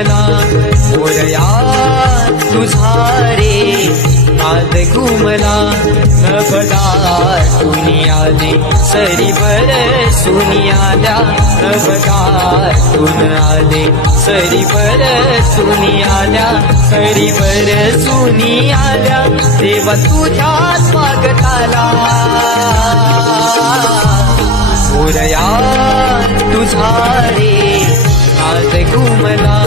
घुमला मोरया तुझा रे नाद घुमला नभदार तुनी आले सरीवर सुनी आल्या नभदार तुन आले सरीवर सुनी आल्या सरीवर सुनी आल्या देवा तुझ्या स्वागताला मोरया तुझा रे नाद घुमला